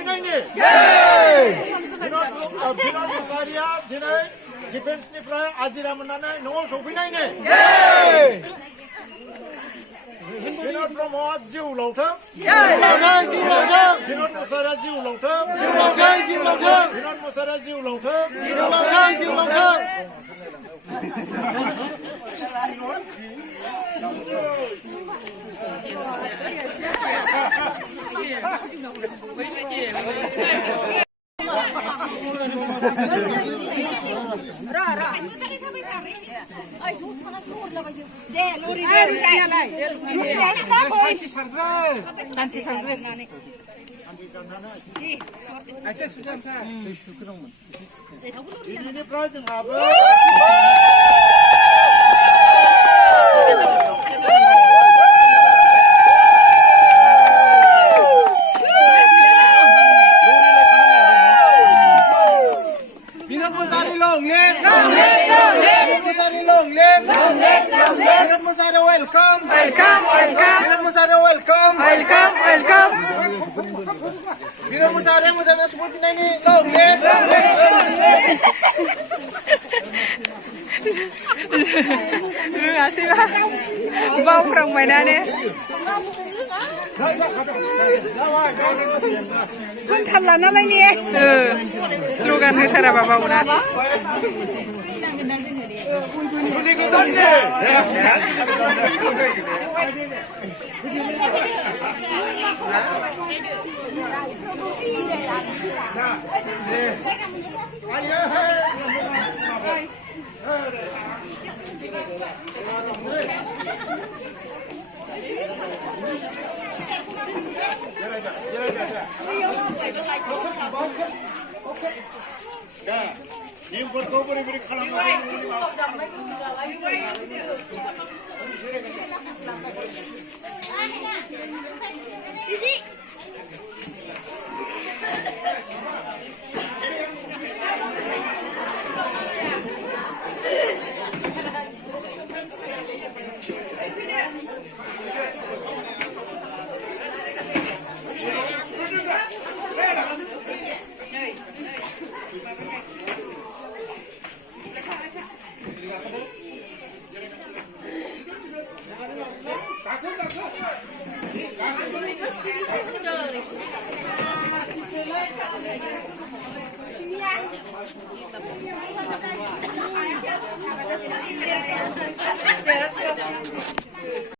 सफैनायनि बिनद मुसाहारिया दिनै डिफेन्सनिफ्राय आजिरा मोननानै न'आव सफैनायनि बिनद ब्रह्मआ जिउ लावथों बिनद मुसाहारिया जिउ लावथों बिनद मुसाहारिया जिउ लावथों Biar Musara yang mau sebutin ini long ngasih lah bau perang mainannya pun talan lah ini slogan kita apa bau nak Aku